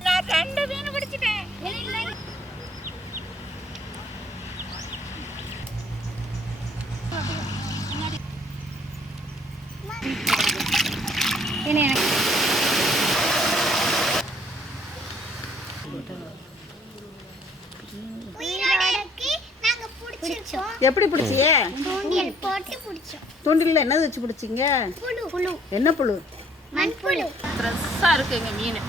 நான் ரெண்டு மீன் பிடிச்சிட்டேன் என்ன எனக்கு எப்படி பிடிச்சியே? தூண்டில் போட்டு பிடிச்சோம். தூண்டில்ல என்னது வச்சு பிடிச்சிங்க? புழு. புழு. என்ன புழு? மண்புழு. ஃப்ரெஷ்ஷாக இருக்குது எங்கள் மீன்.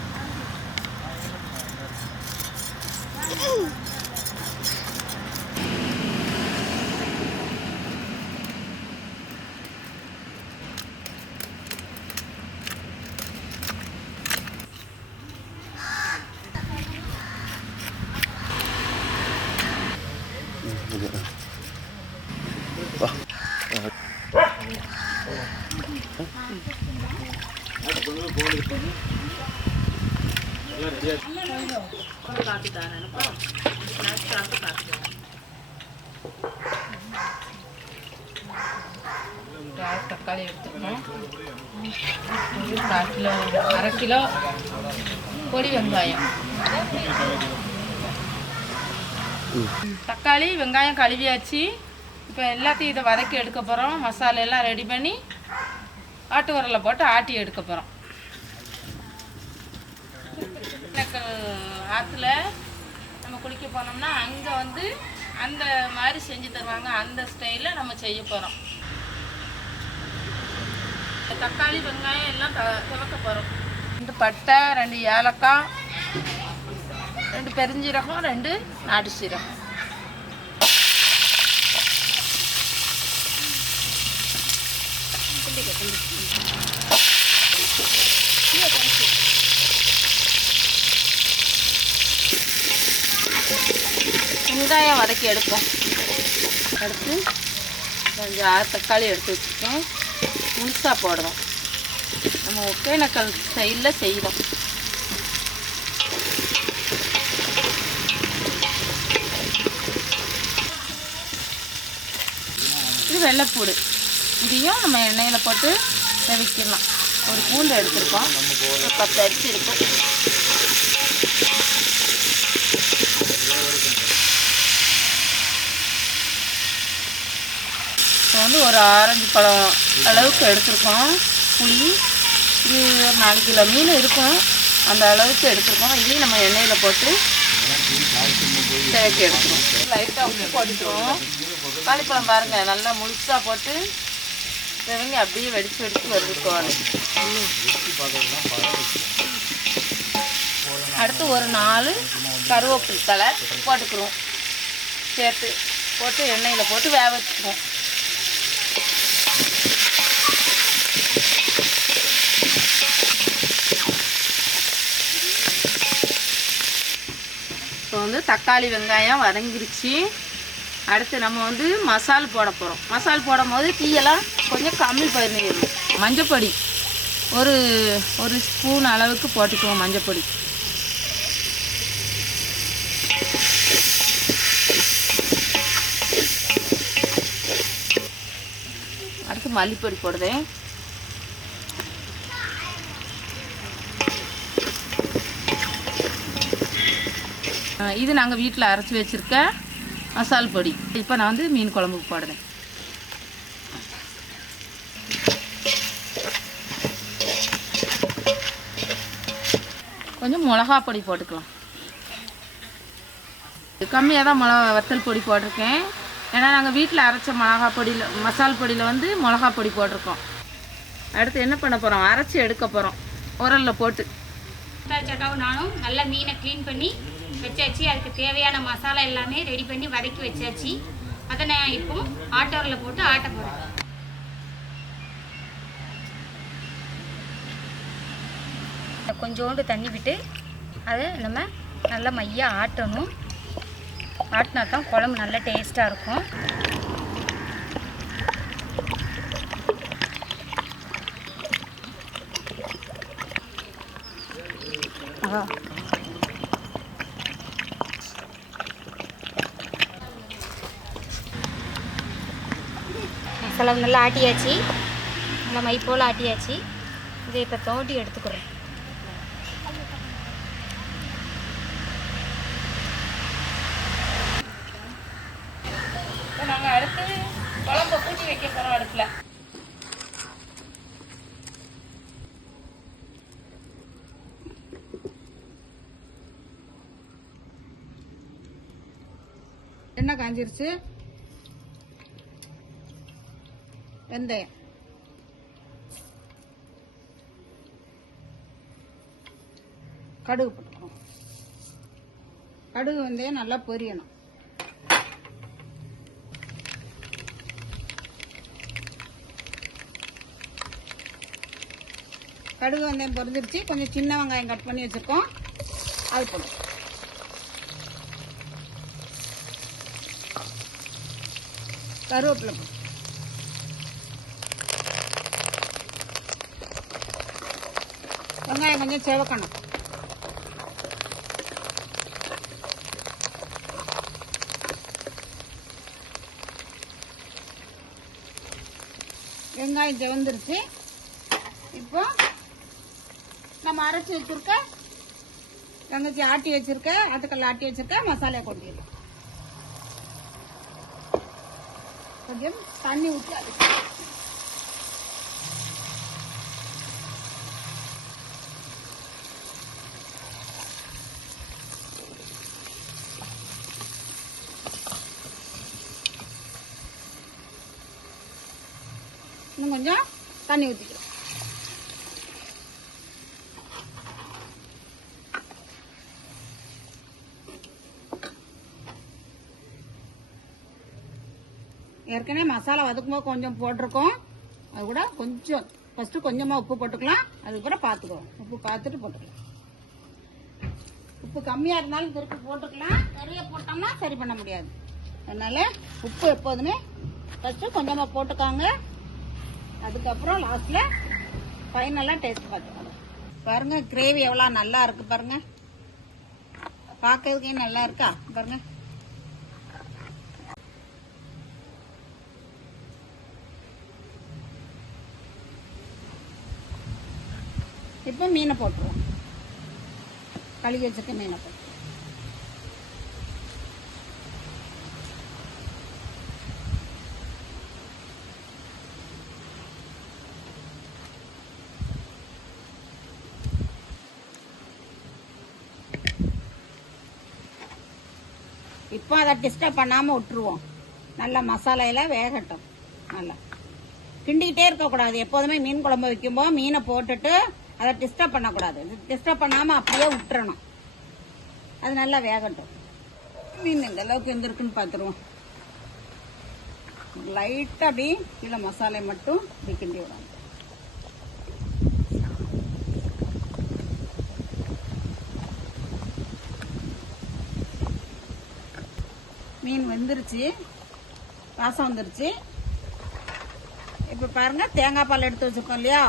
தக்காளி எடுத்துக்கணும் கால் கிலோ அரை கிலோ பொடி வெங்காயம் தக்காளி வெங்காயம் கழுவியாச்சு. இப்போ எல்லாத்தையும் இதை வதக்கி எடுக்க போகிறோம் மசாலா எல்லாம் ரெடி பண்ணி ஆட்டு உரலில் போட்டு ஆட்டி எடுக்க போகிறோம் ஆற்றுல குளிக்க போனோம்னா அங்கே வந்து அந்த மாதிரி செஞ்சு தருவாங்க. அந்த ஸ்டைலில் நம்ம செய்ய போகிறோம் தக்காளி வெங்காயம் எல்லாம் த துவக்க போகிறோம் ரெண்டு பட்டை ரெண்டு ஏலக்காய் ரெண்டு பெருஞ்சீரகம் ரெண்டு நாட்டு சீரகம். வெங்காயம் வதக்கி எடுப்போம். எடுத்து கொஞ்சம் தக்காளி எடுத்து வச்சுருக்கோம் முழுசாக போடுறோம். நம்ம ஒகேனக்கல் ஸ்டைலில் செய்கிறோம் இது வெள்ளைப்பூடு. இதையும் நம்ம எண்ணெயில் போட்டு செவிக்கலாம் ஒரு பூண்டு எடுத்துருக்கோம். ஒரு பத்து அரிசி இருக்கும். வந்து ஒரு ஆரஞ்சு பழம் அளவுக்கு எடுத்திருக்கோம். புளி இது ஒரு நாலு கிலோ மீன் இருக்கும். அந்த அளவுக்கு எடுத்திருக்கோம். இதையும் நம்ம எண்ணெயில் போட்டு தேக்கி எடுத்துருவோம் லைட்டாக உப்பு போட்டுக்கிறோம் காளிப்பழம் பாருங்கள் நல்லா முழுசாக போட்டு செவங்க அப்படியே வெடிச்சு வெடிச்சு வருதுக்கோணும் அடுத்து ஒரு நாலு கருவேப்பில் தலை போட்டுக்கிறோம். சேர்த்து போட்டு எண்ணெயில் போட்டு வேக வச்சுக்குவோம். தக்காளி வெங்காயம் வதங்கிருச்சு. அடுத்து நம்ம வந்து மசால் போட போகிறோம் மசால் போடும் போது தீயெல்லாம் கொஞ்சம் கம்மி பண்ணிடணும் மஞ்சப்பொடி. ஒரு ஒரு ஸ்பூன் அளவுக்கு போட்டுக்குவோம் மஞ்சப்பொடி. அடுத்து மல்லிப்பொடி போடுதேன் இது நாங்கள் வீட்டில் அரைச்சி வச்சுருக்க மசால் பொடி. இப்போ நான் வந்து மீன் குழம்புக்கு போடுறேன். கொஞ்சம் மிளகா பொடி போட்டுக்கலாம். கம்மியாக தான் மிளகா வத்தல் பொடி போட்டிருக்கேன். ஏன்னா நாங்கள் வீட்டில் அரைச்ச மிளகா பொடியில் மசால் பொடியில் வந்து மிளகா பொடி போட்டிருக்கோம். அடுத்து என்ன பண்ண போகிறோம் அரைச்சி எடுக்க போகிறோம் உரலில் போட்டு. நானும் நல்லா மீனை க்ளீன் பண்ணி வச்சாச்சு. அதுக்கு தேவையான மசாலா எல்லாமே ரெடி பண்ணி வதக்கி வச்சாச்சு. அதை நான் இப்போ ஆட்டோரில் போட்டு ஆட்ட போகிறேன் கொஞ்சோண்டு தண்ணி விட்டு அதை நம்ம நல்லா மையாக ஆட்டணும். ஆட்டினா தான் குழம்பு நல்லா டேஸ்ட்டாக இருக்கும். ஆ மசாலா நல்லா ஆட்டியாச்சு. நல்லா மை போல் ஆட்டியாச்சு. இதை இப்போ தோட்டி எடுத்துக்கிறோம் இப்போ நாங்கள் அடுத்து குழம்ப கூட்டி வைக்க போகிறோம் அடுப்பில். எண்ணெய் காஞ்சிருச்சு. வெந்தயம் கடுகு போட்டுக்கணும். கடுகு வெந்தயம் நல்லா பொரியணும். கடுகு வெந்தயம் பொரிஞ்சிருச்சு. கொஞ்சம் சின்ன வெங்காயம் கட் பண்ணி வச்சிருக்கோம். அது போடும் கருவேப்பிலை போடு. வெங்காயம் கொஞ்சம் செவக்கணும் வெங்காயம் செவந்துருச்சு இப்போ நம்ம அரைச்சி வச்சிருக்க தங்கச்சி ஆட்டி வச்சிருக்க ஆட்டுக்கல்ல ஆட்டி வச்சிருக்க மசாலா கொட்டிடலாம் கொஞ்சம் தண்ணி ஊற்றி அரைச்சி இன்னும் கொஞ்சம் தண்ணி ஊற்றிக்கிறோம் ஏற்கனவே மசாலா வதக்கும்போது கொஞ்சம் போட்டிருக்கோம். அது கூட கொஞ்சம் ஃபஸ்ட்டு கொஞ்சமாக உப்பு போட்டுக்கலாம். அதுக்கப்புறம் பார்த்துக்குவோம் உப்பு பார்த்துட்டு போட்டுக்கலாம். உப்பு கம்மியாக இருந்தாலும் திருப்பி போட்டுக்கலாம். நிறைய போட்டோம்னா சரி பண்ண முடியாது. அதனால உப்பு எப்போதுமே ஃபஸ்ட்டு கொஞ்சமாக போட்டுக்காங்க. அதுக்கப்புறம் லாஸ்ட்ல ஃபைனலாக டேஸ்ட் பார்த்துக்கலாம் பாருங்க கிரேவி எவ்வளோ நல்லா இருக்கு பாருங்க. பார்க்கறதுக்கே நல்லா இருக்கா? பாருங்க. இப்போ மீனை போட்டுருவோம். கழுகி வச்சிருக்க மீனை போட்டு இப்போ அதை டிஸ்டர்ப் பண்ணாமல் விட்டுருவோம். நல்லா மசாலையில் வேகட்டும். நல்லா. கிண்டிக்கிட்டே இருக்கக்கூடாது. எப்போதுமே மீன் குழம்பு வைக்கும்போது மீனை போட்டுட்டு அதை டிஸ்டர்ப் பண்ணக்கூடாது. டிஸ்டர்ப் பண்ணாமல் அப்படியே விட்டுறணும். அது நல்லா வேகட்டும். மீன் எந்த அளவுக்கு எந்திருக்குன்னு பார்த்துருவோம். லைட்டாக அப்படி கீழே மசாலை மட்டும் இப்படி கிண்டி விடணும். மீன் வெந்துருச்சு. வாசம் வந்துருச்சு. இப்போ பாருங்க தேங்காய் பால் எடுத்து வச்சுருக்கோம் இல்லையா?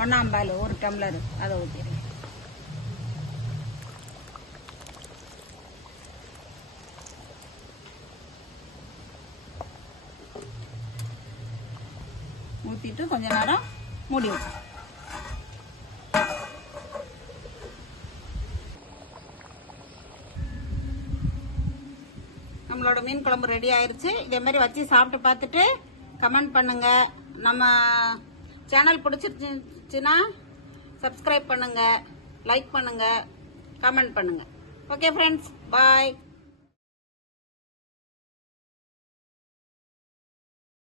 ஒன்றாம் பால் ஒரு டம்ளர். அதை ஊற்றிடுங்க ஊற்றிட்டு கொஞ்ச நேரம் மூடி வச்சுருக்கோம் மீன் குழம்பு ரெடி ஆயிருச்சு. இதே மாதிரி வச்சு சாப்பிட்டு பார்த்துட்டு கமெண்ட் பண்ணுங்க. நம்ம சேனல் பிடிச்சிருச்சுன்னா சப்ஸ்கிரைப் பண்ணுங்க லைக் பண்ணுங்க கமெண்ட் பண்ணுங்க. Okay friends bye